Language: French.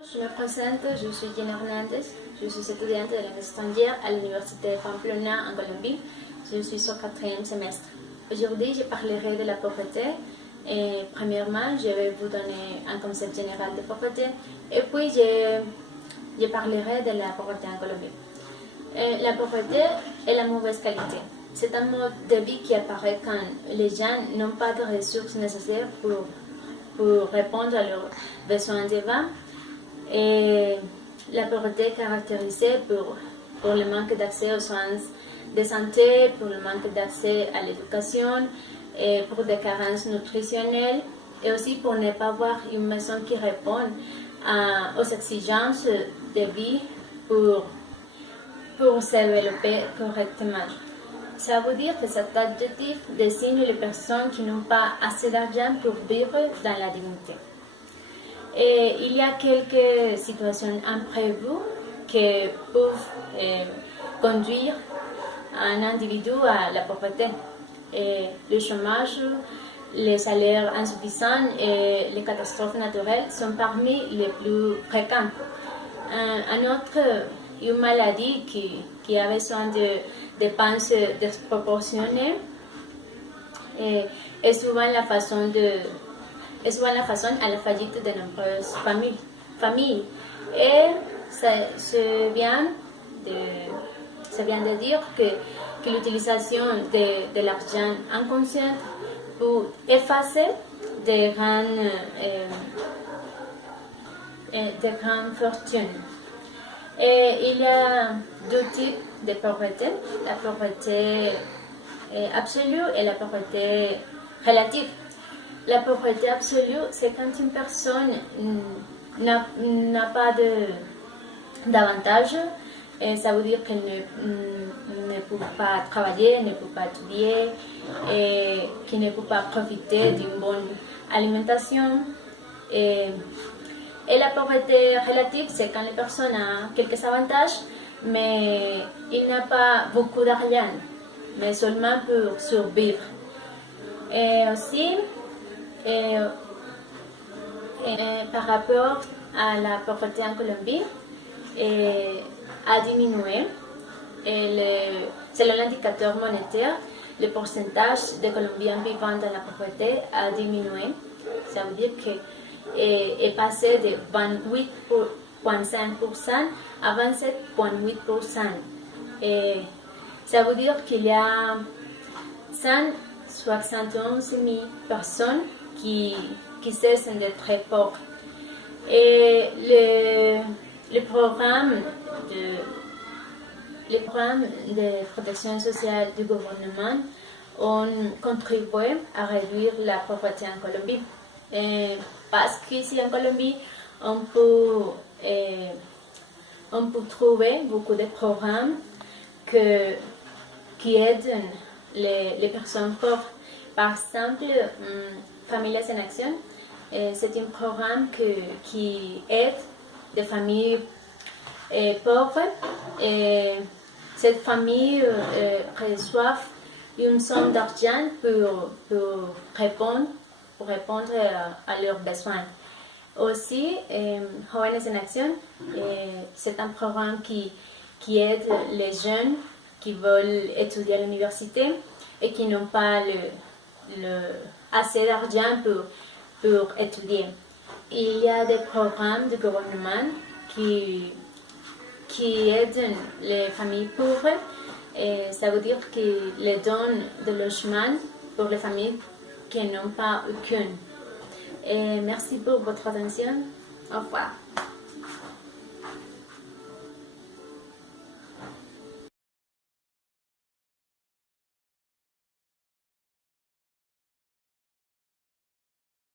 Je me présente, je suis Jenna Hernandez, je suis étudiante de langue étrangère à l'Université de Pamplona en Colombie. Je suis au 4e semestre. Aujourd'hui, je parlerai de la pauvreté. Et premièrement, je vais vous donner un concept général de pauvreté et puis je parlerai de la pauvreté en Colombie. La pauvreté est la mauvaise qualité. C'est un mode de vie qui apparaît quand les gens n'ont pas de ressources nécessaires pour répondre à leurs besoins de vie. Et la pauvreté est caractérisée pour le manque d'accès aux soins de santé, pour le manque d'accès à l'éducation, et pour des carences nutritionnelles et aussi pour ne pas avoir une maison qui réponde aux exigences de vie pour se développer correctement. Ça veut dire que cet adjectif désigne les personnes qui n'ont pas assez d'argent pour vivre dans la dignité. Et il y a quelques situations imprévues qui peuvent conduire un individu à la pauvreté. Et le chômage, les salaires insuffisants et les catastrophes naturelles sont parmi les plus fréquentes. Une maladie qui a besoin de dépenses disproportionnées est souvent la façon à la faillite de nombreuses familles. Et c'est bien de dire que l'utilisation de l'argent inconscient peut effacer des grandes fortunes. Et il y a deux types de pauvreté, la pauvreté absolue et la pauvreté relative. La pauvreté absolue, c'est quand une personne n'a pas d'avantage. Ça veut dire qu'elle ne peut pas travailler, ne peut pas étudier, et qu'elle ne peut pas profiter d'une bonne alimentation. Et la pauvreté relative, c'est quand la personne a quelques avantages, mais il n'a pas beaucoup d'argent, mais seulement pour survivre. Et aussi, par rapport à la pauvreté en Colombie, a diminué. Selon l'indicateur monétaire, le pourcentage de Colombiens vivant dans la pauvreté a diminué. Ça veut dire qu'est passé de 28,5% à 27,8%. Et ça veut dire qu'il y a 171 000 personnes qui cessent d'être pauvres. Et le programme de protection sociale du gouvernement ont contribué à réduire la pauvreté en Colombie. Parce qu'ici en Colombie, on peut trouver beaucoup de programmes qui aident les personnes pauvres. Par exemple, Familias en Action, c'est un programme qui aide des familles pauvres. Et cette famille reçoit une somme d'argent pour répondre à leurs besoins. Aussi, Jóvenes en Action, c'est un programme qui aide les jeunes qui veulent étudier à l'université et qui n'ont pas assez d'argent pour étudier. Il y a des programmes du gouvernement qui aident les familles pauvres, et ça veut dire qu'ils les donnent de logement pour les familles qui n'ont pas aucune. Et merci pour votre attention. Au revoir.